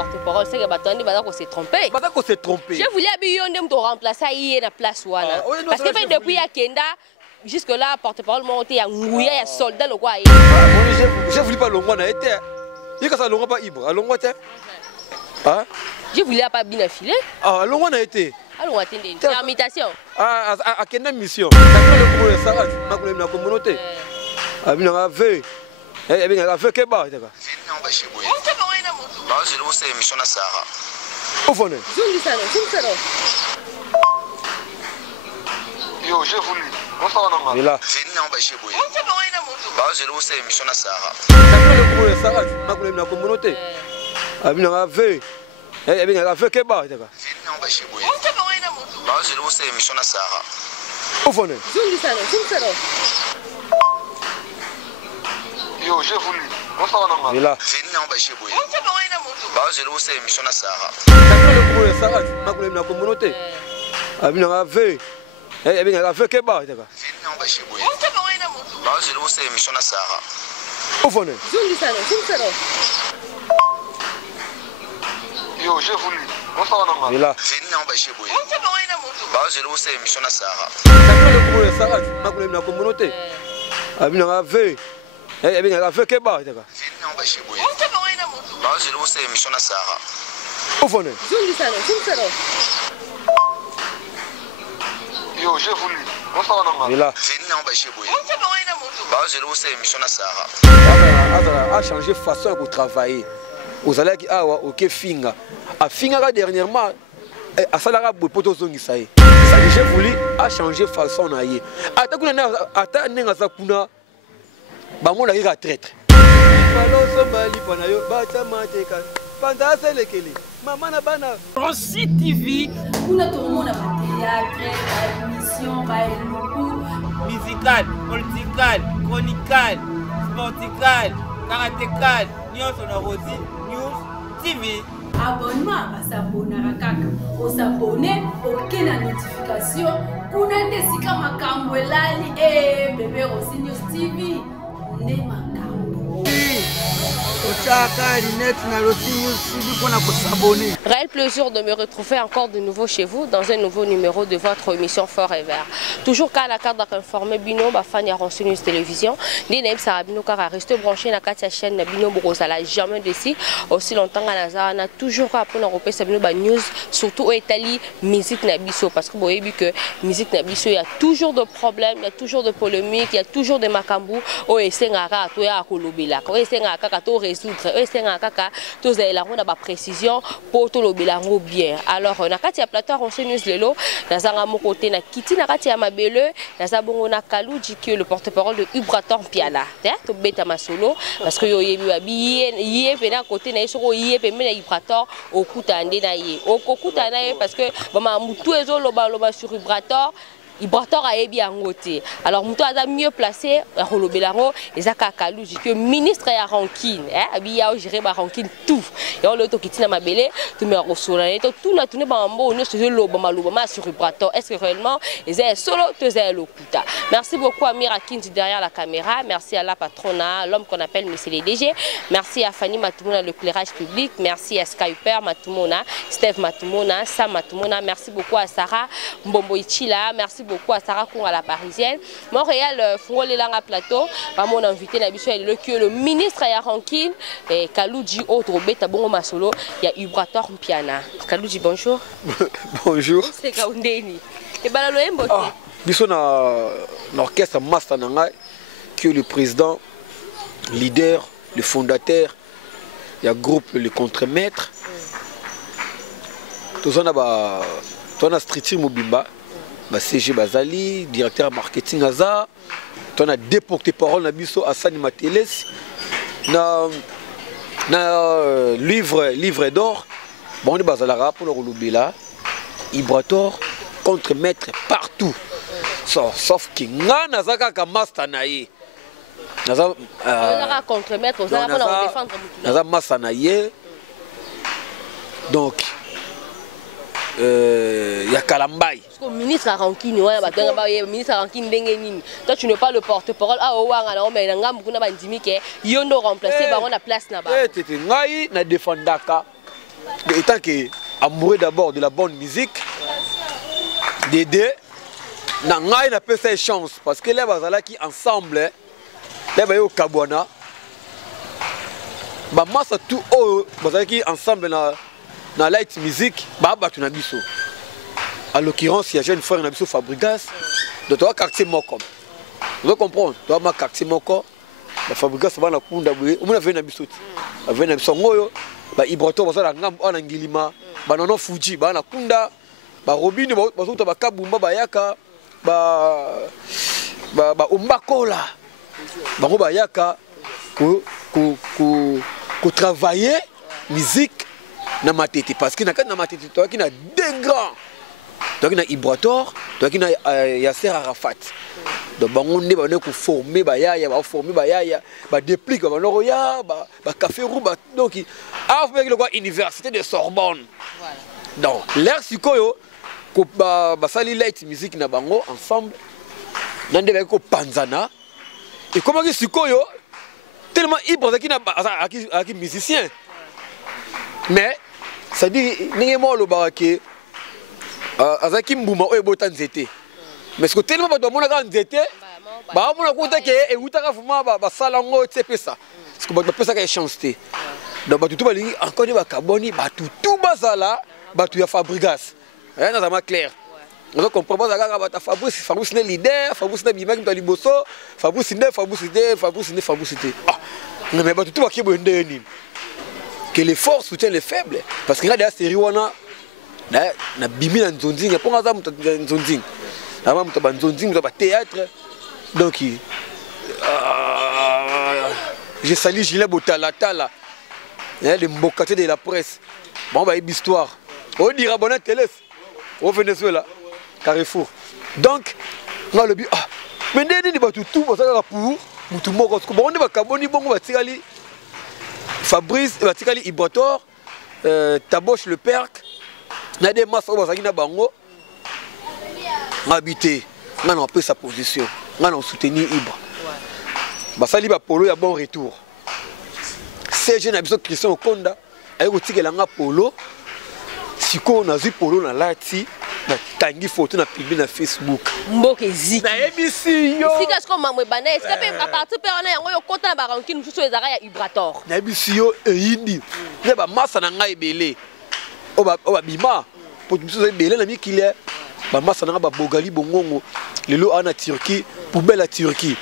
porte-parole, c'est que Batandi Batako s'est trompé. Batako s'est trompé. Je voulais bien de remplacer à la place Wana. Parce que depuis Akenda, jusque-là, porte-parole monté à Ngouya, il y a soldat le quoi. Je voulais pas Longwa été. Il y a ça Longwa pas Ibra, Longwa t'es. Hein? Je voulais pas bien filer. Ah, Longwa n'a été. Alors, attendez, c'est une invitation. Ah, à quelle mission? D'accord, le ça, ma collègue la communauté. Ah, bien, on a vu. Eh bien, on a vu que bah, d'accord. Je vous sais, mission à Sahara. Au fond. Yo, j'ai voulu. On est là. Je vous sais, mission à Sahara. D'accord, le ça, ma collègue la communauté. Ah, bien, on a vu. Eh bien, on a vu que bah, d'accord. Je vous sais, mission à Sahara. Au fond. Yo, j'ai voulu. On est là. Je vous sais, mission à Sahara. D'accord, le ça, ma collègue la communauté. Ah, bien, on a vu. Eh bien, on a vu que bah, d'accord. Je vous sais, mission à Sahara. Au fond. Yo, j'ai voulu. On est là. Je vous sais, mission à Sahara. D'accord, le ça, ma collègue la communauté. Ah, bien, on a vu. Eh bien, on a vu que bah, d'accord. Je vous sais, mission à Sahara. Au fond. Yo, j'ai voulu. On est là. Je vous sais, mission à Sahara. A changé façon de travailler. Vous allez dire, ah, ok, finga. A finga dernièrement, a salara bopoto zongi saye. Ça j'ai voulu a changé façon na ye. Ata kuna ata nenga za kuna ba mona ki ka traître. Balo sombali pana yo bata mateka. Panda selekeli. Mama na bana. Rossi TV. Kuna to mona ba théâtre, ba émission, ba musical, political, chronical, sportical, karatécal, news on a Rossi News TV. Abonnement à s'abonner à kaka. O s'abonner, aucune notification. Kuna ndesika makambo elali bébé Rossi News TV. Ne makambo. Réel plaisir de me retrouver encore de nouveau chez vous dans un nouveau numéro de votre émission Forever. Toujours qu'à la carte d'informer Bino, Bafania Rossi News Télévision. Dinem Sarabino car à rester branché dans la chaîne Bino Brosala jamais décidé aussi longtemps à Nazar. On a toujours appris à Europe Sabino News surtout au Italie musique Nabiso parce que vous voyez que musique Nabiso il y a toujours de problèmes, il y a toujours de polémiques, il y a toujours des macambous au Essengara to ya kolobela. Au Essengara to résoudre kaka tous la ronde ba précision pour tout le bilango bien. Alors na kati ya plateau Rossi News lelo nazanga mo côté na kiti na kati ya mabele nazabongo na Kaluji qui est le porte-parole de Ubrator Piana. To beta masolo parce que yo yebi babiye yé pena côté na isoko yé pe mena Ubrator okuta ande na ye. Okuta na ye parce que ba mutu ezo loba sur Ubrator Ibrator a bien ngoté. Alors muto a mieux placé à Rolobelango et Zaka Kaluji que ministre ya rankine abia gérer ba rankine tout. Et on le to kitina mabele to me rosola to tout na tune ba mbo ne se loba maluba sur Ibrator. Est-ce que réellement ils solo to zé lokuta. Merci beaucoup à Mira Kinzi derrière la caméra, merci à la patrona, l'homme qu'on appelle monsieur le DG. Merci à Fanny Matumona l'éclairage public, merci à Skyper Matumona, Steve Matumona, Sam Matumona, merci beaucoup à Sarah Mbombo Ichila, merci beaucoup à Sarah Koung à la Parisienne. Montréal, Fungole Langa Plateau, mon invité le ministre ya Rankine et Kaluji autre beta bongo masolo, il y a Ubrator Piana. Kaluji bonjour. Bonjour. C'est Kaundeni. Et balalo embote. Biso na l'orchestre Master Nanga qui est le président, leader, le fondateur, il y a groupe le contremaître. Tout ça na Street Mobimba. CG Bazali, directeur marketing Aza, tu as deux porte-parole na biso Assani Mateles, na livre d'or, bon de Bazalara pour le Rolubela, Ibrator contre maître partout, sauf que na zaka ka master naye, naza contre maître, on a défendre naza master naye, donc il y a Kalambaye. Le ministre a rankine, ministre a rankine dengenine. Toi tu n'es pas le porte-parole. Ah ouais, alors mais n'anga beaucoup na bandimi que yondo remplacer ba on a place na ba. Tete ngai na défendaka étant que amoureux d'abord de la bonne musique, d'aider, na ngai na pesa chance parce que les bazala qui ensemble, les bayo kabwana, ba massa tout oh bazala qui ensemble na light music, ba batu na biso. En l'occurrence, il y a jeune frère na biso Fabrigas, de toi quartier moko. Vous comprenez? Toi ma quartier moko, la Fabrigas ba na kunda boye, on a venu na biso. A venu na biso ngoyo, ba Ibrato bazala ngambo ana ngilima, ba nono Fuji ba na kunda. Ba Robine bazuta bakabumba bayaka ba umbakola bango bayaka ko travailler musique na matete parce que na matete to na deux grands to na Ibrator to na Yasser Arafat donc bango ne ba ne ko former bayaya ba déplique ba noroya ba café roux ba donc avec le quoi université de Sorbonne voilà donc l'air sikoyo ko basali light music na bango ensemble nande ba ko panzana et comment que sikoyo tellement Ibra qui musicien mais ça dit ninge mo lo ba ke azaki mbuma oyo botanzete mais ce que tellement ba do mona ka nzete ba mona ko te ke e utaka fuma ba salango tsepesa parce que ba pesa ka chance te donc ba tutu ba lingi encore ni ba carboni ba tutu bazala ba tu ya Fabrigas. Hein, ça m'a clair. On comprend pas ça. Fabrice n'est leader, Fabrice n'est bimaki dans liboso, Fabrice n'est. Ah, mais bah tout va qui est que les forts soutiennent les faibles. Parce que là derrière série wana na bimi na nzonzing, pour ça muta nzonzing. Na muta ba nzonzing, muta ba théâtre. Donc j'ai sali Gilles Botala tala. Les mbokate de la presse. Bon bah histoire. On dira bonne télé. Au Venezuela, Carrefour. Donc, on a le but. Ah, mais n'est pas tout pour ça pour tout le monde. On va Kaboni, bon, on va tirer Fabrice, on va tirer Ibrator, Taboche le Perc, Nadé Massa, on va tirer Bango. On a habité, on a pris sa position, on a soutenu Ibra. Basali Polo, il y a bon retour. Ces jeunes habitants Christian Okonda, avec le ticket Langa Polo. Si on a vu Polo na lati na tangi photo na publié na Facebook mboke zik na ebisi yo sika sko mamwe bana est-ce que à partir pe on a yo kota ba ranki nfuso ezaka ya Ibrator na ebisi yo eyindi ne ba masa na ngai belé o ba bima po biso belé na mikile ba masa na ba bogali bongongo lelo ana Turquie poubelle la Turquie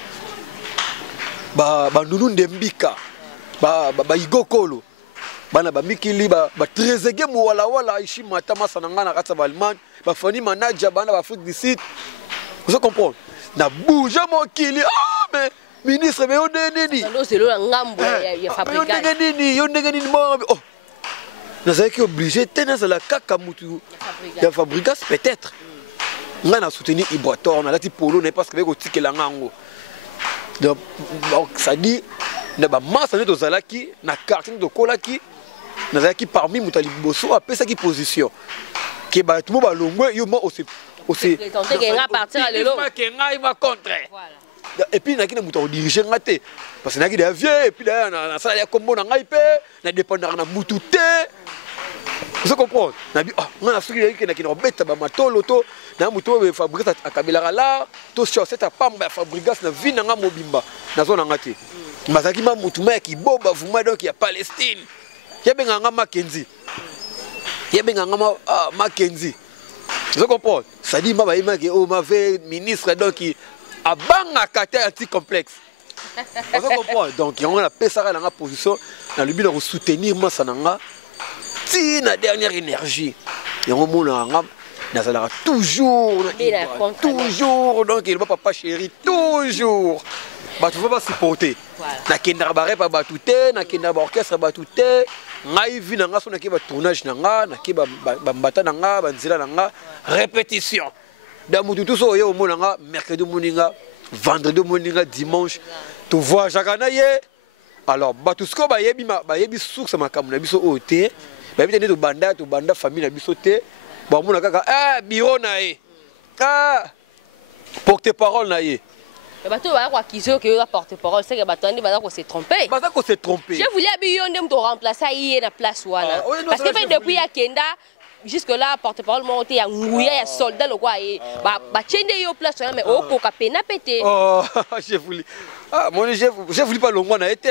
ba nunu ndembika ba igokolo bana ba mikili ba trezege mo wala ishi matama sananga na kata Allemagne ba fani manager bana ba Afrique du Sud vous comprenez na bouge mo kili ah mais ministre mais on neni ndo c'est le ngambo ya Fabrigas yo ndenge nini mo oh na zaki obligé tena la kaka mutu ya Fabrigas peut-être nga na soutenir Ibrator na lati Polo n'est parce que ko tikela ngango donc ça dit na ba massa ne tozalaki na quartier de kolaki nazaki parmi mutali boso a pesa ki position que ba tout ba longwe yo mo aussi tenter que nga partir à lelo que nga il va contre voilà et puis na kina muto diriger ngate parce que na ki de vieux et puis là na sala ya kombo na ngai pe na dépendre na mutu te vous comprenez na bi ah nga na suki yaki na kina beta ba matolo to na muto be Fabrigas akabela la to chaussette a pamba Fabrigas na vina nga mobimba na zona ngate mazaki ma mutu ma ki boba vuma donc ya Palestine Yabenganga Mackenzie. Yabenganga Mackenzie. Vous comprenez? Ça dit, on m'avait ministre donc qui a banga kata anti-complexe. Vous comprenez? Donc, on a pensé à la position dans le but de soutenir Massananga. Si la dernière énergie, et on a toujours, donc il ne va pas chéri, toujours. Bah, tu ne vas pas supporter. Na kenda bare pa batute, na kenda ba orchestre batute, ngai vi na nga so na ke ba tournage na nga, na ke ba mbata na nga, ba nzela na nga, répétition. Da mutu tout so ye o mona nga mercredi moninga, vendredi moninga, dimanche, tu vois jakana ye. Alors batusko ba yebi source makamuna biso ote, ba yebi to banda famille na biso te, ba mona kaka bureau na ye. Porte-parole na ye. Mais bateau va quoi qui que la porte-parole c'est que bateau ne va pas se tromper. Baza ko se tromper. Je voulais habiller on dem to remplacer hier na place wana. Parce que depuis ya kenda jusque là porte-parole monté ya ngouya ya soldat le quoi et ba chende yo place mais au koka pena pété. Oh, je voulais. Ah, mon je voulais pas longo na été.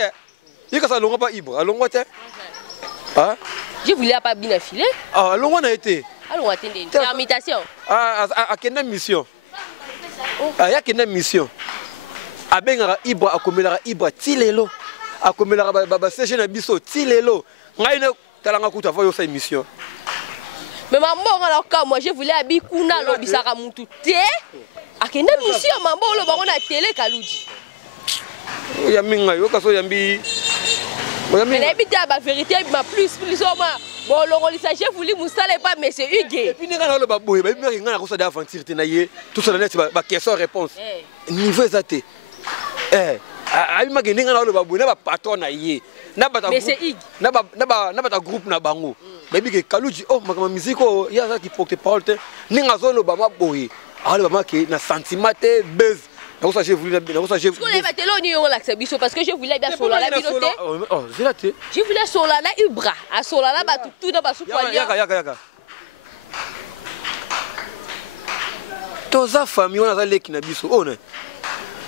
Il ka ça longo pas Ibra, longo té. Hein? Je voulais pas bien filer. Ah, longo na été. Alors attendez, l'imitation. Ah, à quelle mission? Ah, ya quelle mission? Abengara Ibra akomelaka Ibra tilelo. Akomelaka ba séché na biso tilelo. Ngai ne talanga kuta voyo sa émission. Mais maman alors moi je voulais habiller kuna lo bisaka mutu té. Akenda mission maman lo bango na télé kaludi. Ya minga yo kaso yambi. Mais n'habite la vérité ma plus au moins. Bon l'organisation je voulais moussale pas mais c'est Hugues. Et puis nga lo ba boye ba mi nga ko sa d'aventure te na ye. Tout ça net ba question réponse. Niveau exacté. Ayi magene nga lo ba boye na ba patron na ye. Na ba ta mais c'est Hugues. Na ba ta groupe na bango. Baby ke kaluji oh makama musique oh ya za ki porte parole te. Ninga zo lo ba ma boye. Ali ba ma ke na sentiment te buzz. Parce que je voulais je voulais bien sur la biloté. Oh, j'ai raté. Je voulais sur la Ubra, à sur la ba tout dans ba soupe. Yaka. Toza famille on a les qui na biso on.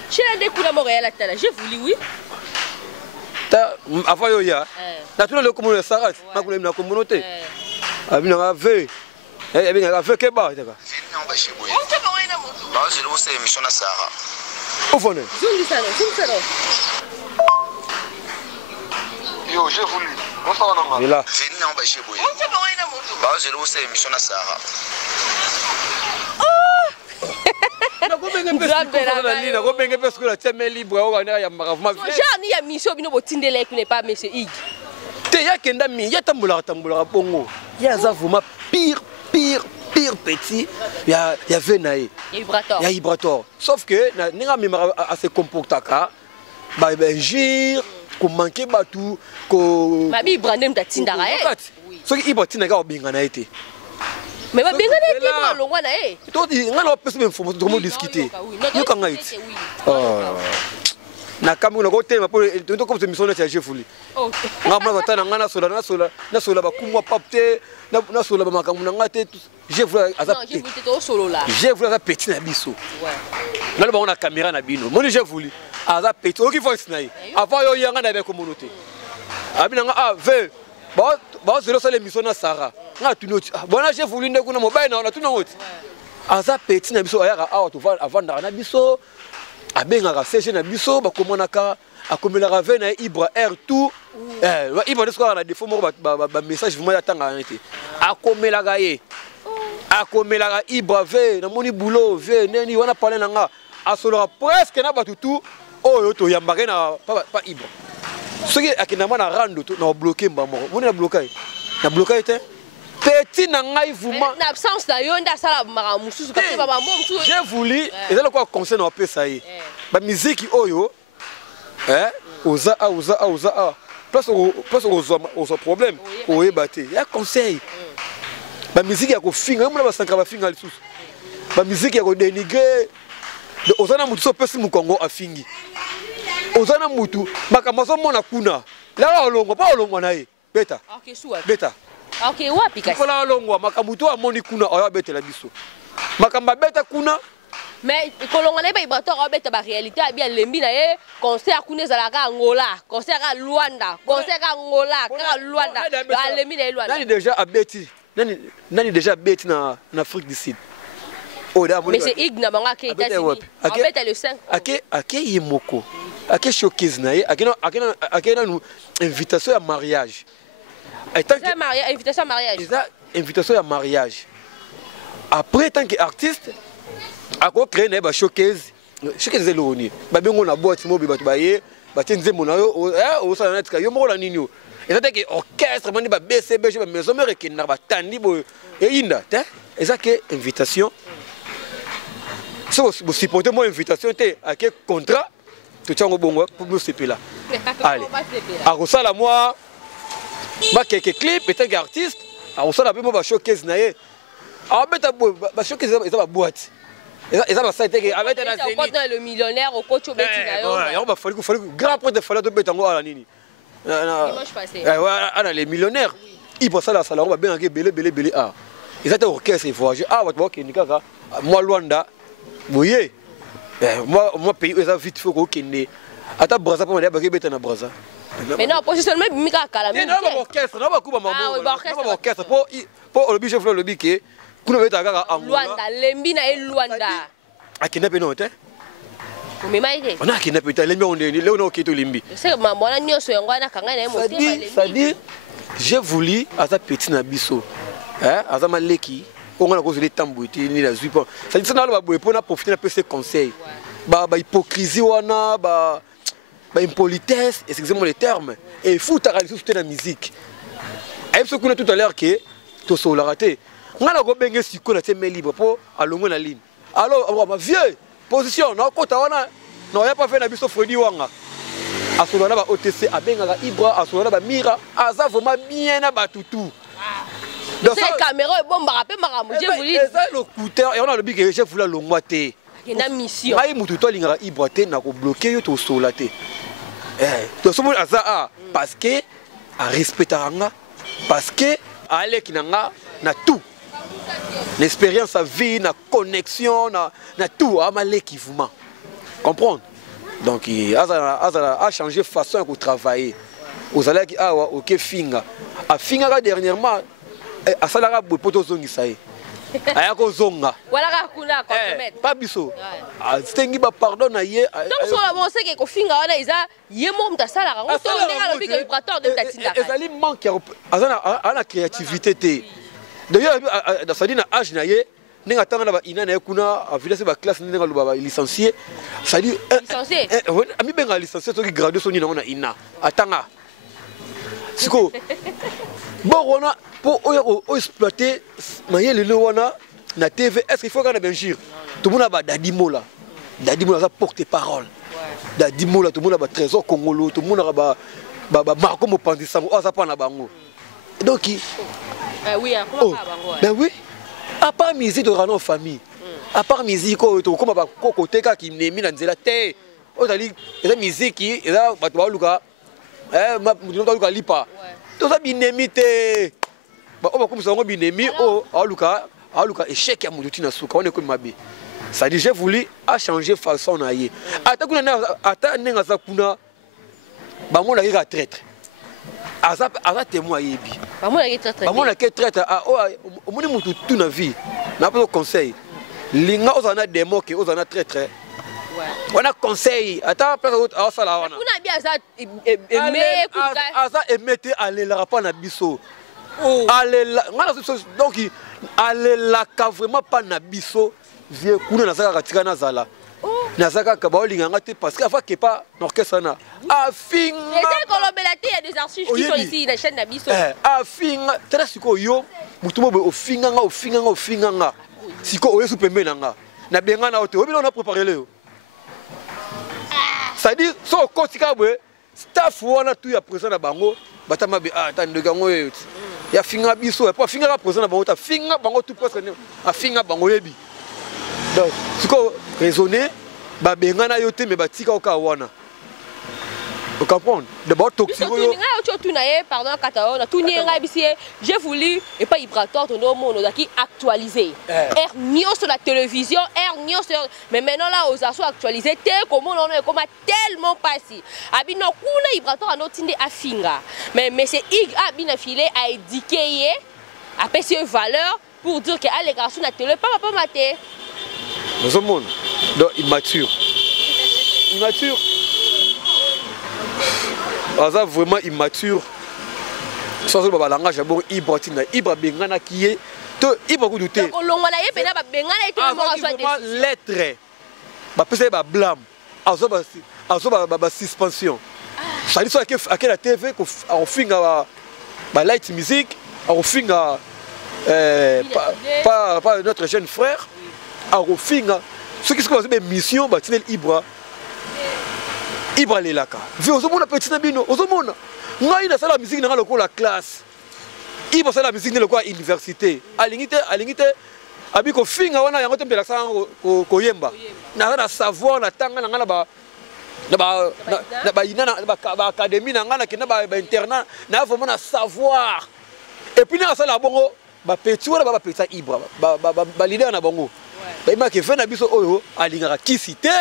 Chez la découverte Montréal à tala, je voulais oui. Ta avant yo ya. Na tout le communauté Sarat, ma ko na communauté. Abi na ve. Abi na ve ke ba taka. Bah, c'est le c'est émission na Sarah. Où venez? Yo, j'ai voulu. On s'en va là. Venez en bas chez vous. Bah, c'est le c'est émission na Sarah. Pire petit, il y a Venaï. Il y a Ibrator. Sauf que, nous avons se comporter bah gire, qu'on manque tout, qu'on. Mais Ibrahim t'a tinda ce qui Ibratin n'a bien été. Mais bien été pour le roi naé. Toi, il y a personne qui faut discuter. Nous quand été. Na kambu na kote mapo to comme mission na charger fuli ngama batana ngana sola ba kumwa papte na sola ba makambu na ngate je voulais aza non je voulais to solo là je voulais aza petit na biso na le ba on a caméra na bino moni je voulais aza petit oki voice na avant yo yanga na be communauté abina nga a ve ba zelo sa l'émission na Sarah nga tunoti bona je voulais ndeko na mobile na tuna ngoti aza petit na biso ayaka awa to vanda na biso abenga séché na biso ba komonaka akomelaka ve na Ibra R tout Ibra de soir na défaut moko ba message vraiment atanga été akomelaka ye akomelaka Ibra ve na moni boulot ve neni wana parler nanga asolora presque na batutu oyo to yambaka na pas Ibra soki akina na rando to na bloquer mbamo moni na bloquer te petit na ngai vraiment na absence na yo nda sala mara mususu parce que baba mususu j'ai voulu et là quoi conseil na pesa ye ba musique oyo oza place au problème oye baté ya conseil ba musique ya ko finga mona ba sankra ba finga lisusu ba musique ya ko dénigrer de ozana mutu so pesi mu Congo afingi ozana mutu bakamaso mona kuna la olongo pa olongo na ye beta OK suwa beta OK wapi kasi kola olongo makamutu amoni kuna oya betela biso makamba beta kuna mais kolongo na ba Ibrator obeta ba réalité bien lembi na ye concert kuna ezalaka Angola concert à Luanda concert à Angola ka Luanda ba lembi na Luanda nani déjà abeti nani déjà beti na Afrique du Sud mais c'est Hugues na banga ke États-Unis obeta le 5 ake yimoko ake showcase na ye akena invitation à mariage invitation à mariage après tant qu'artiste a créé une showcase de l'ONU babengo na boîte mobi batu baye batenze monayo o sala na tika yo mo la nini et ça que orchestre mani ba BCB ba maison mère qui na ba tandi bo e inda te et ça que invitation so vous supporter moi invitation te à quel contrat tout tchango bongo pour nous c'est là allez a kosala moi ba quelques clips et tant qu'artiste a kosala pe mo ba showcase na ye a beta ba showcase eza ba boîte Et ça va ça avec le millionnaire au coach au Betina. Il va falloir grand point de falloir de Betango à la nini. Dimanche passé. Ouais, les millionnaires, ils passent là, ça là, on va bien belé. Ah, ils étaient orchestre, ils voyageaient. Ah, votre voix qui est moi Luanda, vous voyez, moi pays, ils ont vite fait qu'on est. Attends, Braza, pour me dire, Betana Braza. Mais non, positionnement, Mika Kalamé. Non, orchestre, non, orchestre, pour le budget, le biquet. Luanda, Lembina et Luanda. A kidnappé non, hein? On a kidnappé, Lembi, on est là, on est au Limbi. C'est que maman a nié sur un guana c'est-à-dire, j'ai voulu à sa petite nabiso, hein, à sa maleki, on a causé des tamboutis, ni la zuipa. C'est-à-dire, ça n'a pas pour profiter un peu ces conseils. Bah, hypocrisie, on a, bah, impolitesse, excusez-moi les termes. Et il faut t'arrêter sur la musique. Et ce qu'on a tout à l'heure qui est, tout ça, on l'a raté. On a bien si on a été libre pour aller au la ligne. Alors, ma vieux, position, non, quand on a, non, il n'y a pas fait un biseau Freddy Wanga. À ce moment-là, OTC, à Benga, Ibra, à ce moment-là, Mira, à ça, vraiment bien à Batoutou. C'est la caméra, bon, ma rappel, j'ai voulu. Et ça, le couteur, et on a le big, j'ai voulu l'ongouaté. Il y a une mission. Maï Moutouto, il y a Ibra, il a bloqué tout solaté. Donc, ce moment-là, parce que, à respecter, parce que, à aller qui n'a tout. L'expérience à vie, la connexion, na tout, à mal équipement. Comprendre? Donc, il a changé de façon de travailler. Vous allez dire, ah, ok, finga. A finga dernièrement, à Salara, vous pouvez zongi ça. Ayako zonga. Voilà, kuna, pas biso. Stengi ba pardon na ye. Donc, sur la bonne, c'est que finga, on a isa, yemo mta Salara. On tourne à l'objet vibratoire de Tatinda. Et ça manque à la créativité. D'ailleurs, ça dit na âge na ye, n'enga tanga na ba ina na kuna a village ba classe n'enga lu ba licencié. Ça dit licencié. Ami benga licencié to ki gradué so ni na ina. Atanga. Siko. Bon on a pour exploiter mayele le wana na TV, est-ce qu'il faut qu'on a bien sûr tout le monde a ba Dadimola. Dadimola ça porte parole. Dadimola tout le monde a ba trésor congolo, tout le monde a ba Marco Mopandisango, ça pas na bango. Donc oui, ben oui. À part musique de rendre en famille. À part musique, comme à côté qui n'est mis dans la terre. On a dit, la musique qui est là, bah tu vois Lucas, Lucas lipa. Tout ça binémité. Bah on va comme ça on binémi, Lucas échec à Moudouti na souka, on est comme Mabé. Ça dit j'ai voulu à changer façon na yé. Ata nenga za kuna, bah mon la traître. Aza témoin yebi. Maman la traître. Maman la traître au monde mutu tout na vie. Na pas de conseil. Linga ozana démo que ozana traître. Ouais. On a conseil. Attends place à ça là on a. On a bien ça aimer aza emete aller la pas na biso. Aller la donc aller la ka vraiment pas na biso vieux kuna na saka katika na zala. Nazaka kabaolinga ngate parce que avant que pas n'orchestre na afinga les colobelati il y a des archives qui sont ici la chaîne d'Abisso afinga tala siko yo mutumo be ofinga nga siko oyesu pembe nanga na benga na hotel obilo na préparer le ça dit so kotika bwe staff wana tu ya présent na bango batama be attendre gango ya finga biso pas finga présent na bango ta finga bango tout presque afinga bango yebi donc siko raisonner ba bengana yote me batika oka wana. Vous comprenez? D'abord toxique. Pardon, j'ai voulu et pas vibratoire ton monde qui actualisé. Air nios sur la télévision, air nios mais maintenant là aux assos actualisé tel comment on est comme tellement passé. Abino kuna vibratoire notre tinde afinga. Mais c'est ig abina filé a éduqué a payé valeur pour dire que les garçons na télé pas maté. Dans ce monde, donc immature. Immature. Aza vraiment immature. Sans le langage bon Ibratina, Ibra bengana qui est te Ibra ko douter. Donc longona ye pena ba bengana et tout le monde soit des lettres. Ba pese ba blâme. Azo ba suspension. Ça dit soit que la TV ko on finga ba light music, on finga pas notre jeune frère. Arofinga ce qui se passe des missions batinel Ibra lelaka vi ozomona petit na bino ozomona ngai na sala musique na lokola classe Ibra sala musique na lokola université alingite abi ko finga wana yango tembela sa ko yemba na savoir na tanga na ba na ba ina na ba académie na ngana kina ba internat na vraiment na savoir et puis na sala bongo ba petit wala ba petit Ibra ba leader na bongo ba ima ke fena biso oyo alingaka kisite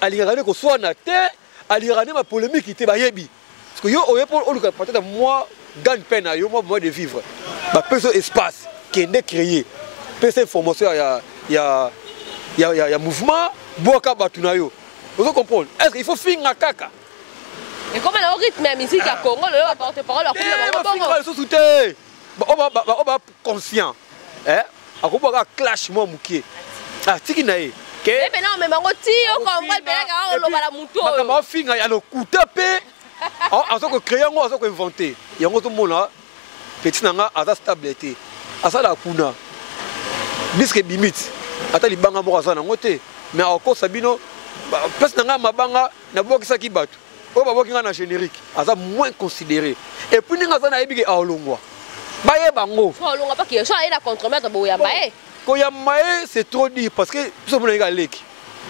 alingaka ne ko swana te alingaka ne ma polémique te ba yebi parce que yo oyo pour oluka peut-être moi gagne peine yo moi de vivre ba peso espace qui est créé peso information ya mouvement boka batuna yo. Vous comprenez? Est-ce qu'il faut finir kaka? Et comment le rythme de musique à Congo, le porte-parole à on va conscient. Hein? On va clash moi muké. Ah, tiki nae. Que mais non, mais mango ti on comprend bien que on va la muto. Comment finir ya le couteau pe. En tant que créer moi, en tant que inventer. Yango to mona petit nanga aza stabilité. Asa la kuna. Disque bimite. Ata libanga mo aza na ngote. Mais encore sabino parce que mabanga na bokisa ki batu o ba bokinga na générique aza moins considéré et puis ninga za na yebiki a olongwa ba ye bango olongwa pas que ça ina contre-maître bo ya bae ko ya mae c'est trop dire parce que biso mona nga leki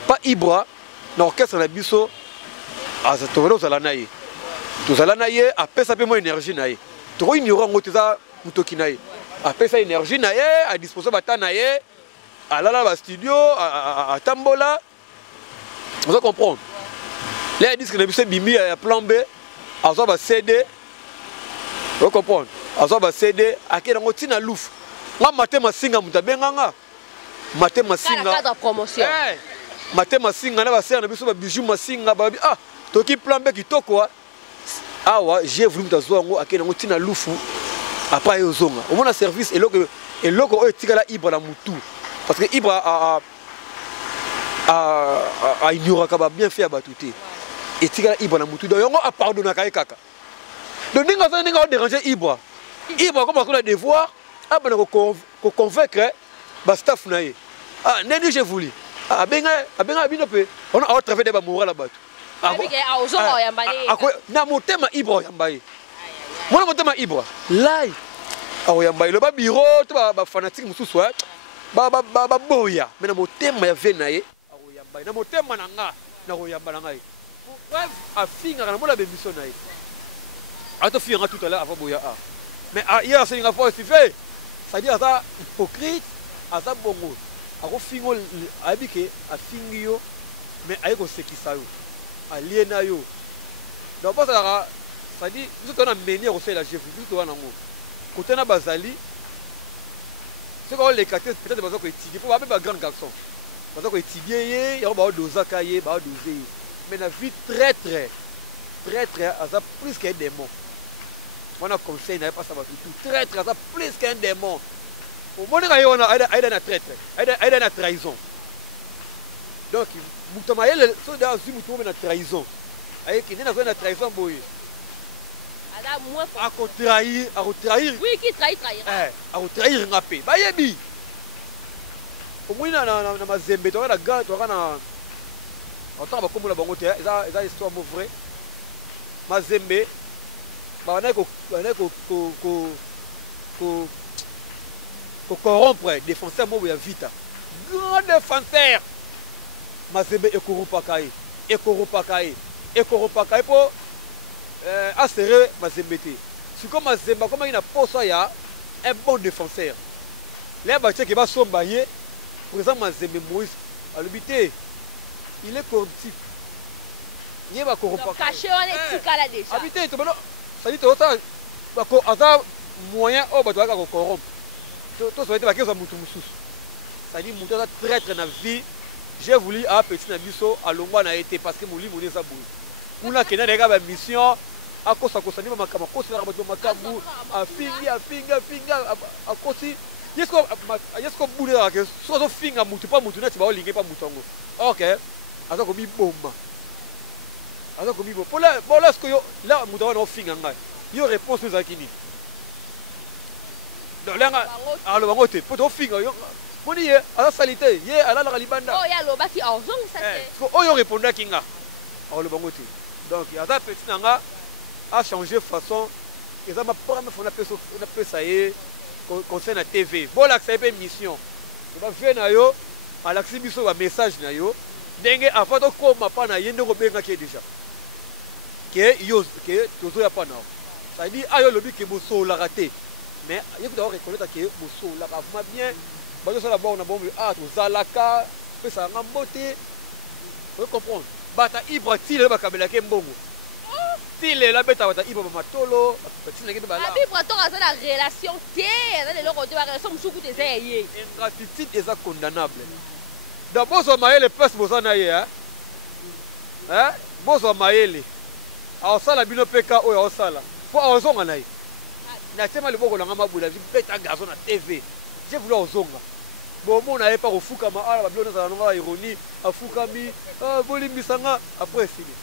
pas Ibra na orchestre na biso aza toro za la naye to za la naye a pesa pe mo énergie naye to ignorer ngote za mutoki naye a pesa énergie naye a disposer bata naye alala ba studio a tambola. Vous comprenez? Les disques de M. Bimi à plan B, à soit CD. Vous comprenez? À soit CD, à quel moment tu as l'ouf? Moi, matin, ma singa, mouta benganga. Matin, ma singa. Cadre promotion. Matin, ma singa, na ba serre, na biso ba bijou ma singa, ba ah, toki plan B qui toko quoi? Ah ouais, j'ai voulu me t'asseoir à quel moment tu as l'ouf. Après, au zonga. Au moins, service et l'oco est tigala Ibra la moutou. Parce que Ibra a ignoré qu'il bien fait à Batouté. Et Tigala Ibra na mutu. Donc, on a pardonné à Kaka. Donc, nous avons dérangé Ibra. Ibra, comme on a des devoirs, on a convaincre le staff. Ah, n'est-ce je voulu. Ah, ben, on a travaillé des bamoura là-bas. Ah, na motema Ibra yambaye. Moi, motema Ibra. Là, yambaye. Le bureau, ba fanatique mususu. Ba boya. Mais na motema ya venaye. Na motema nanga na royamba nanga bref a finga na mola bémission na ato finga tout à l'heure avant boya a mais hier c'est une fois fait ça dit ça hypocrite asa bongo ako fingo abike a fingio mais ayeko sekisa yo aliena yo donc ça dit nous on a mené au fait la chef tout wana ngo kotena bazali c'est qu'on les cater peut-être bazo ko étudier faut pas grand garçon. Parce qu'on étudie, il y a un dosage, il y a un dosage. Mais la vie très, ça plus qu'un démon. On a conseillé, il n'y a pas ça tout. Très, ça plus qu'un démon. Au moment où on a une traître, il y a une trahison. Donc, Moutamaï, le soldat a une trahison. Il y a une trahison. À trahir. Oui, qui trahit. À trahir, on a payé. Au moins, na mazembe, tu as la gare, tu as na. Attends, comme la bangote, ça histoire vraie. Mazembe, on a corrompre défenseur moya vita. Grand défenseur. Mazembe ekoropakai pour assurer Mazembe. Si comme Mazembe, comme il a posé ya un bon défenseur. Les bâtiments qui va sombayer. Par exemple, Mazembe Moïse, à l'habité, il est corruptif. Il va corrompre. Caché, on est tika là déjà. Habité, ça dit que tu as moyen de corrompre. Tu as dit que tu as moutou. Ça dit que tu as traître dans la vie. J'ai voulu à petit Nabiso, à Longwa n'a été parce que mon livre est sabou. Pour la Kenya, les mission, à cause de ça, à finga, à cause Est-ce que vous voulez que ce soit finga mutu pas mutu na tiba linge pas mutongo. OK. Aza ko bi bomba. Aza ko bi bomba. Pour là ce que là mutu na finga ngai. Yo réponse aux akini. Donc là alors bango te pour to finga yo. Moni ye ala salité, ye ala la libanda. Oh ya loba ki ozong ça c'est. Oh yo répondre kinga. Alors le bango te. Donc ya za petit nanga a changé façon et ça m'a pas me fona peso na pesa ye concerne la TV. Bon, là, c'est une mission. ba vie na yo alaxi biso ba message na yo ndenge avant to koma pa na yende ko benga ke déjà que yo que tozo ya pa na ça dit ayo lobi ke boso la raté mais il faut reconnaître que boso la vraiment bien ba yo ça la bon na bon tozalaka pe ça ngambote vous comprenez bata ibra tile ba kabela ke mbongo tile la beta bata ibra matolo tile ke ba la ibra to aza la relation té na le loko de ba relation musuku te zeye ingratitude est condamnable d'abord so maele pes bozana ye hein bozo maele awosala bino peka oyo awosala po awozonga na ye na tema liboko na ngama bula beta gazo na TV je voulais ozonga bon mon na ye pas ofukama ala babilo na nanga ironie afukami bolimbisanga après fini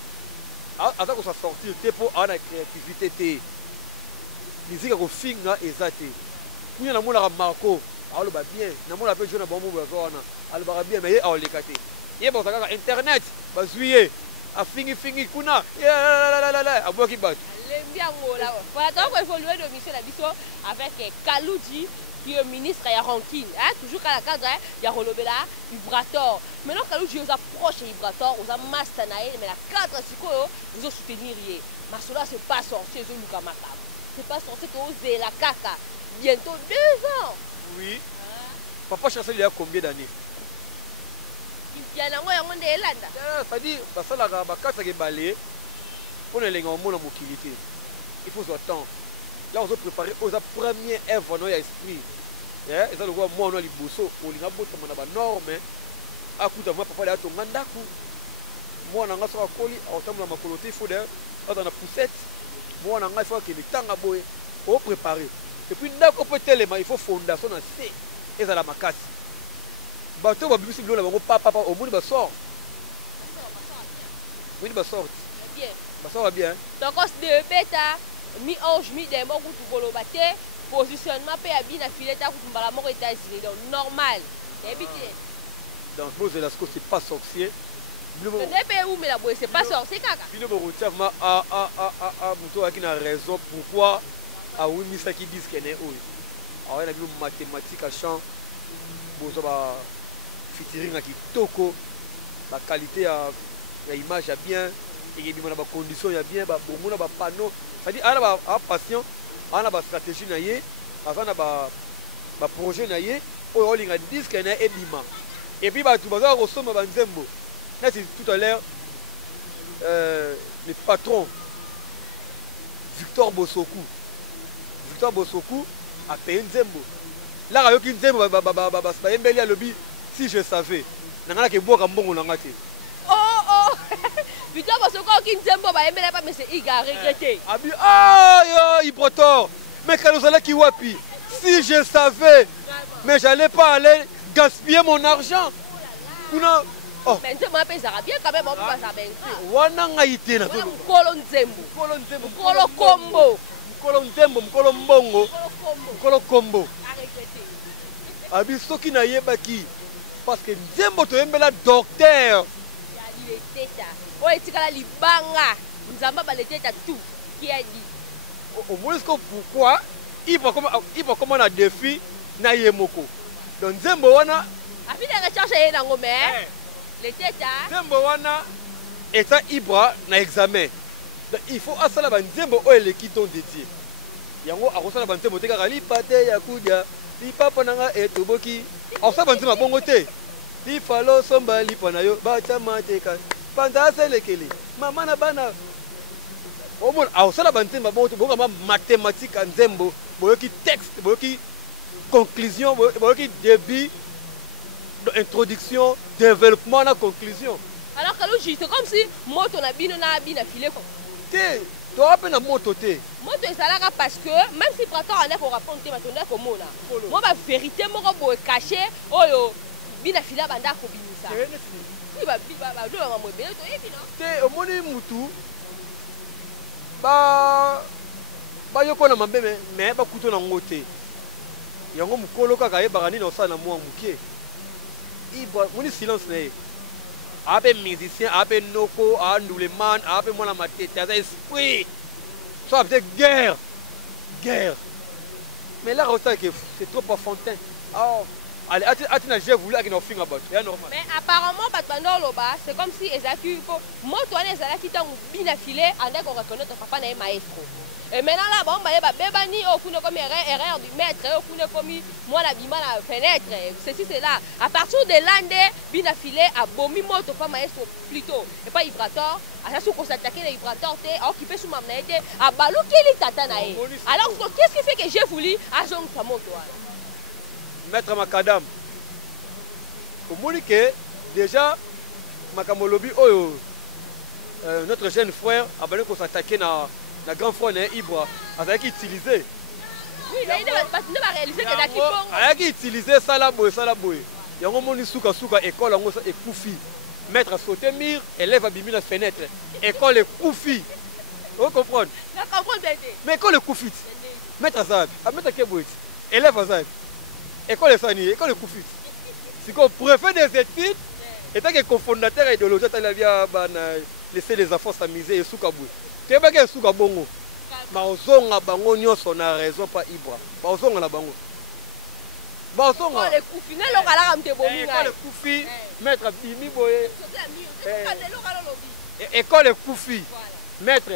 aza ko sortir te po ana créativité te musique ko finga ezate kunya na mona ka Marco alo ba bien na mona pe jona bombo ba zona alo ba bien mais awoleka te ye ba saka internet bazuye afingi kuna la aboki bat lembia ngola voilà donc évoluer de mission la biso avec Kaloudji qui est ministre ya Rankine hein toujours à la cadre ya rolobela vibrator maintenant Kaloudji aux approche vibrator aux master nae mais la cadre sikoyo ils ont soutenir yé mais cela c'est pas sorti zo luka makam c'est pas sorti que oser la kaka bientôt 2 ans oui papa chancel il y a combien d'années ya nango yango nde elanda ça dit basalaka bakasa ke balé pour les lenga mona mokilité il faut son temps là on se préparer aux premières œuvres no ya esprit et ça le voit moi no liboso olinga botama na ba norme akuta moi papa ya tonga ndaku moi na ngaso akoli aotamula makolote faut d'ailleurs dans la poussette moi na ngaso ke litanga boye au préparer et puis ndako peut telema il faut fondation na C et ça la makasi bato ba bimisi bilo bango papa au monde ba sort oui ba sort bien ba sort bien donc on se bêta mi ange mi démon ku tukolo baté positionnement pe abi na fileta ku tumbala moko États-Unis donc normal habité donc bon c'est la sco c'est pas sorcier mais pe où mais la boy c'est pas sorcier kaka bino bo rotiama muto aki na raison pourquoi a oui mi saki disque né oyo a na bino mathématique à chant bozo ba featuring à kitoko la qualité à l'image à bien et bien la condition ya bien ba bon na ba panneau ça dit ala ba patient ala ba stratégie na ye avant ba projet na ye o linga disque na ebima et puis ba tu ba resoma ba nzembo là c'est tout à l'heure le patron Victor Bosoku a payé nzembo là ayoki nzembo ba embeli alobi si je savais nangana ke boka mbongo nanga te Victor Bosoku ki nzembo ba embeli pas mais c'est il a regretté abi yo Iprotor mais kalozala ki wapi si je savais mais j'allais pas aller gaspiller mon argent kuna mais nzembo pe ça bien quand même on pas ça ben wana ngai te na kolo nzembo kolo kombo mukolo nzembo mukolo mbongo mukolo kombo abi soki na yebaki parce que nzembo toyembela docteur ya liteta o etikala libanga nzamba ba leteta tout qui a dit au moins pourquoi il va comme un défi na yemoko donc nzembo wana abi na recherche ye nango mais leteta nzembo wana eta ibra na examen donc il faut asala ba nzembo o eleki ton dédié yango akosala ba nzembo te kaka lipate ya kudia lipapa nanga etoboki akosala ba nzembo bongo te lifalo somba lipa na yo bacha mateka panza selekele mama na bana omona akosala ba nzembo bongo te bongo ma mathématique ya nzembo boyoki texte boyoki conclusion boyoki début introduction développement na conclusion alors Kaloudji c'est comme si moto na bino na bina filé ko te to ape na moto te moto ezalaka parce que même si prato ane ko répondre te batonda ko mona mo ba vérité moko boye caché oyo bina filé banda ko binisa oui ba do ba mo bele to yebi no te omoni mutu ba yoko na mabeme mais ba kuto na ngote yango mukolo kaka ye bagani na osana mwa mukie ibwa moni silence na ye ape musicien ape noko a nduleman ape mwana matete aza esprit soit peut guerre mais là c'est trop enfantin allez atina j'ai voulu akina finga bato ya normal. Mais apparemment batando loba c'est comme si ezaki ko moto wana ezalaki tangu bina filé ande ko reconnaître papa na maestro. Et maintenant là bon ba bebani au kuna comme erreur du maître au kuna comme moi la bima na fenêtre ceci c'est là à partir de l'ande bina filé a bomi moto pas maestro plutôt et pas vibrateur à ça qu'on s'attaquer les vibrateurs té occupé sous mamna été a balukeli tata na e. Alors qu'est-ce qui fait que j'ai voulu à zong sa moto Maître Macadam au monique déjà makamolobi oyo notre jeune frère a balé qu'on s'attaquer na la grand frère est Ibra, avec qui utiliser. Oui, mais il va réaliser que d'accord. Avec qui utiliser ça la boy. Il y a un moment souka école en et koufi. Mettre à sauter mur, élève à bimi la fenêtre. École et koufi. Vous comprenez? Je comprends bien. Mais école et koufi. Mettre à zab, à mettre à keboit. Élève à zab. École et sani, école et koufi. C'est qu'on préfère des études. Et tant que cofondateur idéologique, tu as bien laisser les enfants s'amuser et souka boy. Tu es bien souka bongo. Baozonga bango nyonso na raison pas Ibra. Baozonga na bango. Baozonga. Le koufi ne lo kala kamte bomi nga. École koufi maître bimi boye. École koufi. Maître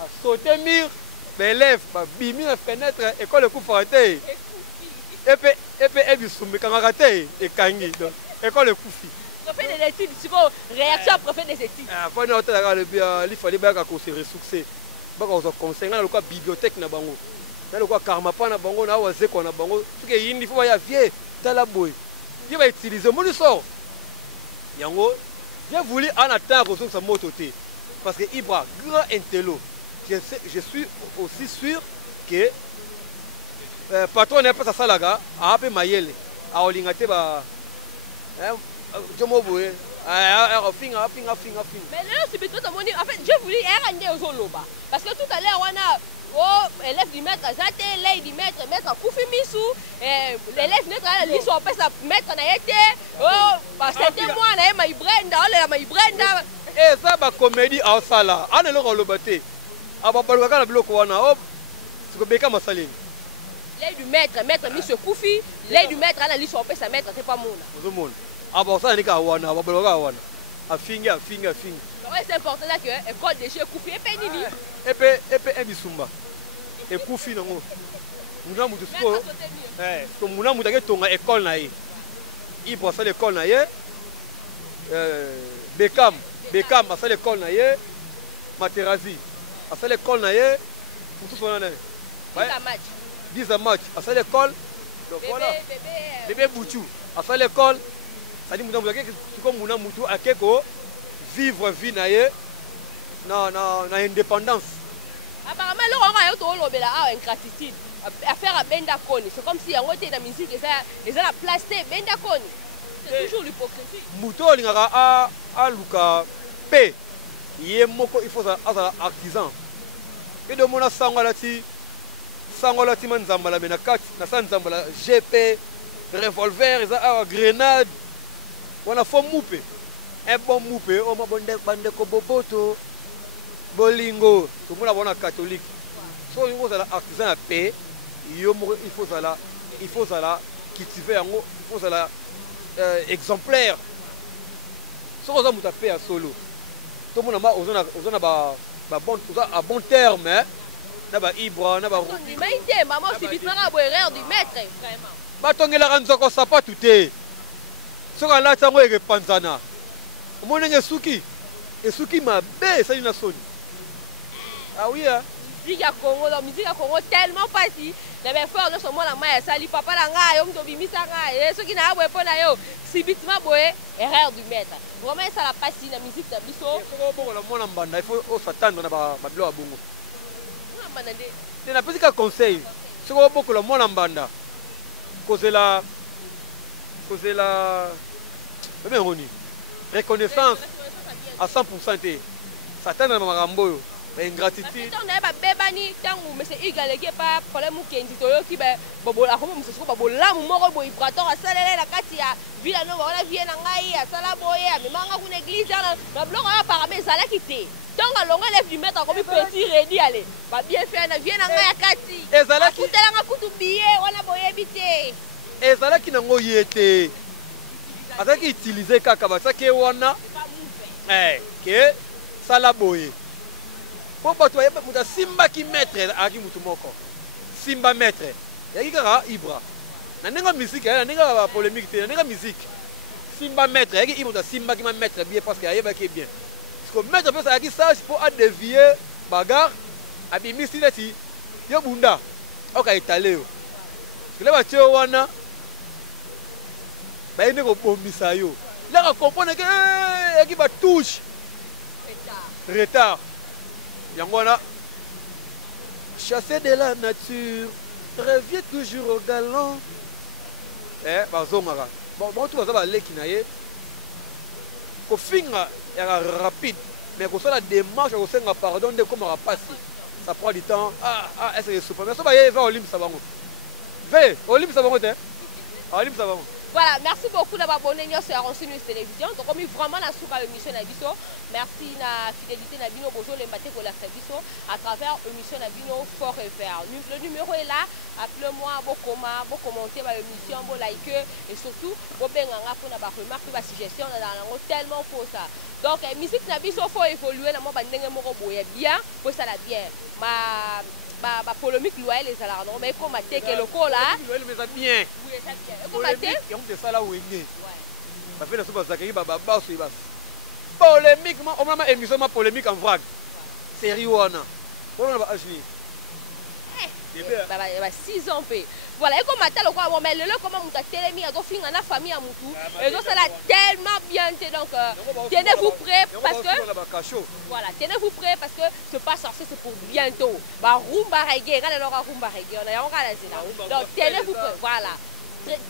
a sauté mur, élève ba bimi na fenêtre école koufi raté. Epe ebisumbi kanga raté et kangi donc école koufi. Préfet des études, c'est quoi réaction préfet des études. Ah, quand on a le bien, il fallait bien qu'on se ressourcer. On a conseillé dans la bibliothèque na bango. Dans le quoi karma pa na bango na waze ko na bango. Tout que il faut ya vieux dans la boy. Il va utiliser mon sort. Yango, j'ai voulu en attendre sur sa moto té parce que Ibra grand intello. Je suis aussi sûr que patron n'est pas ça là gars, a appelé Mayele, a olingate ba Jomo boy. Finga. Mais là, c'est plutôt ton moni. En fait, je voulais aller aux Zoloba. Parce que tout à l'heure, on a élève du maître, Zate, l'élève du maître Koufi Missou, l'élève maître, l'issue, on peut sa maître na été. Oh, c'était moi, na ma Brenda. Et ça, ma comédie en sala. On est là, on le battait. Ababalouka, la bloc, on a. C'est que Beka Massaline. L'élève du maître Missou Koufi, l'élève du maître, l'issue, on peut sa maître, c'est pas mon. Ah bon, ça n'est qu'à Wana, à Babaloga. À finger. C'est important là que l'école de chez Koufi est pénible. Et puis, Ebisumba. Et Koufi, non. Mouna Moudou Sport. Comme Mouna Moudou ton école naïe. Il pense à l'école naïe. Bekam, à ça l'école naïe. Materazi, à ça l'école naïe. Pour tout son année. 10 matchs. À ça l'école. Donc voilà. Bébé Bouchou. À ça l'école. C'est-à-dire que Mouna Moudou a vivre vie na indépendance. Apparemment, le roi a ingratitude. Affaire à Benda Koni. C'est comme si on était dans la musique et ça a placé Benda Koni. C'est toujours l'hypocrisie. Mouto lingara a luka P. Il faut être artisan. Et de mon sangolati manzambala benakati na sanzambala GP revolver grenade. On a fait mouper. Un bon mouper, on a bande boboto, bolingo, tout le monde a catholique. So il faut artisan à paix, il faut cultiver un mot, il faut exemplaire. So on a paix à solo. Tout le monde a un bon terme, hein. Naba Ibra, naba Roudi. Mais maman, c'est vite erreur du maître, vraiment. Batongela ranzoko sapa tout est. Soka la tango e panzana. Omonenge suki. Et suki ma bé ça une soni. Ah oui hein. Musique à Congo tellement pas si. Les fort de son la main sali papa la nga yo mto bimisa nga et ceux qui na boye pona yo sibitima boye erreur du maître. Vraiment ça la passe la musique de biso. Ko bongo la mona mbanda il faut s'attendre na ba bilo a bongo. Mbanda de. C'est na petit conseil. Soko boko la mona mbanda. Cause la reconnaissance à 100%. Ça t'aide dans ma rambo. Ingratitude. On a bébani tant où mais c'est égal qui pas problème ou qui est qui ben bobola comme monsieur ko bobola mu moko boy prator asalele la kati ya vila no wala viena ngai asala boye mais manga ku église na bloc a paramé sala kité donc longa lève du mettre comme petit ready aller ba bien faire na viena ngai ya kati ezala ki kutela nga kutu billet wana boye bité ezalaki nango ye te azalaki utilize kaka basaki ye wana ke sala boye po bato bayeba moto asimbaki maître azalaki motu moko simba maître yaki kaka ibra na ndenge musike na ndenge bapolémique te na ndenge musike simba maître yaki ibra moto asimbaki ma maître bien parce que ayebaki bien parce que maître mpe azalaki sage mpo adévier bagarre abimisi neti yo bunda oka etale yo kile batie yo wana bayende kobomisa yo laka comprendre ke yaki batouche retard yango wana chasser de la nature revient toujours au galant bazongaka bantu baza baleki na ye kofinga yaka rapide mais kosala démarche ya kosenga pardon nde komaka pasi ça prend du temps est-ce que soupe mais so baye va olimisa bango ve olimisa bango te olimisa bango. Voilà, merci beaucoup d'avoir abonné sur Aronsi News Télévision. Donc, on a vraiment la soupe à l'émission Nabiso. Merci la fidélité Nabino Bojo, les matés pour la Nabiso à travers l'émission Nabino Forever. Le numéro est là. Appelez-moi, vous commentez l'émission, vous likez et surtout, vous avez remarque, vous suggestion, on a tellement faux ça. Donc, la musique Nabiso faut évoluer. Nous avons bien, pour ça la bien. Ma polémique loyale les alarmes mais comme à tes que le col là mais ça bien oui ça bien comme à tes on te ça là où est ça fait la soupe zakari baba baso ibas polémiquement on m'a émission ma polémique en vrac série wana on va agir baba 6 ans pe voilà et comme attend le quoi bon mais le comment muta telemi a finga na famille à mutu et donc ça l'a tellement bien donc tenez-vous prêts parce que voilà tenez-vous prêts parce que ce pas sorcier c'est pour bientôt ba rumba reggae quand alors rumba reggae on a on donc tenez-vous prêts voilà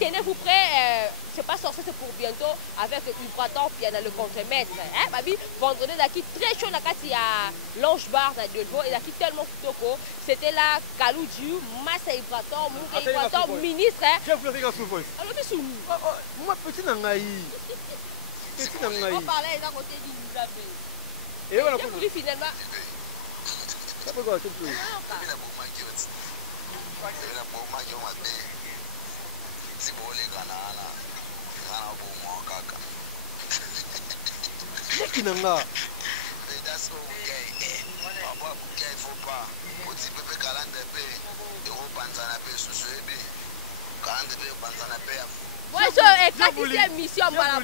tenez-vous prêts c'est pas sorcier c'est pour bientôt avec Vibrator puis il y a le contre-maître hein babi vendredi d'acquis très chaud na kati ya Longe Bar na Delvaux et d'acquis tellement kitoko c'était là Kaloudiu Massa Vibrator Vibrator ministre je vous regarde sous voice alors que sous moi petit na ngai petit na ngai on parlait d'un côté du Mouzabe et voilà pour finalement ça peut quoi tout plus si bole kanana kana bo mo kaka qui nanga mais that's okay papa okay faut pas oti pepe kalande pe e ro panzana pe susuebi kalande pe panzana pe moi je ai mission par la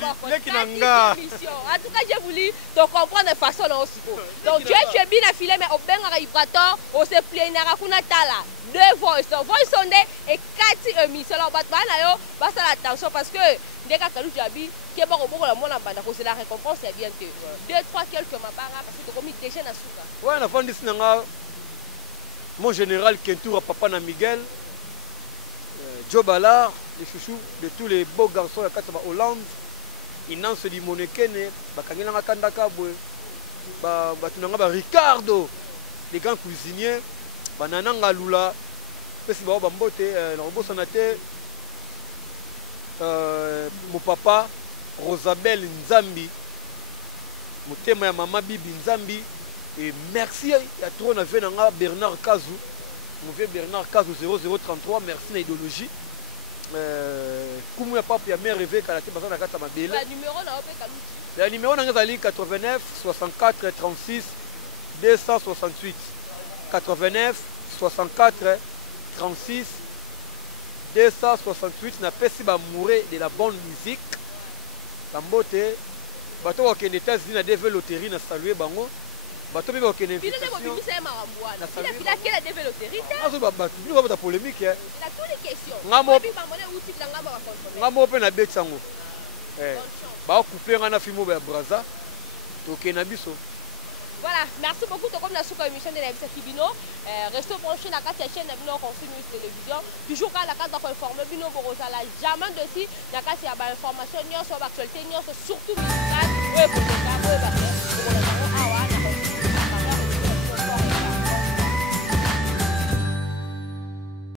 mission en tout cas j'ai voulu te comprendre de façon là aussi donc j'ai bien affilé mais au benga Vibrator au se plaindra kuna tala deux voice on est et 4 émissions là battre na yo ba ça attention parce que ndeka kalu jabi ke ba ko bokola mona banda ko c'est la récompense est bien te 2 3 quelques mabara parce que comme déjà na souka ouais na fondis nanga mon général Kentoura papa na Miguel Joe Ballard les chouchous de tous les beaux garçons à Kataba Hollande Inance di Monekene bakangela ngakandaka boy ba tunanga ba Ricardo les grands cuisiniers banana ngalula pesi ba bambote na robosana te mon papa Rosabelle Nzambi motema ya mama Bibi Nzambi et merci à trop na venanga Bernard Kazou mon vieux Bernard Kazou 0033 merci na idéologie kumu ya papa ya mère rêvé kala te bazana kata mabele la numéro na ope kaluti la numéro na ngazali 89 64 36 268 89 64 36 268 na pesi ba mouré de la bonne musique Kambote bato wa kende États-Unis na DV loterie na saluer bango bato be ba kende invitation na saluer il a quelle DV loterie azo ba bato ni ba polémique il a toutes les questions ngamo pe na betsango ba couper ngana fimo ba braza to ke na biso. Voilà, merci beaucoup de comme la soupe émission de la Kibino. Restez branchés dans la chaîne de Aronsi News Télévision. Toujours quand la carte d'informer Bino Borosa la jamais dessus, la carte il y a information, il y a sur l'actualité, il y a surtout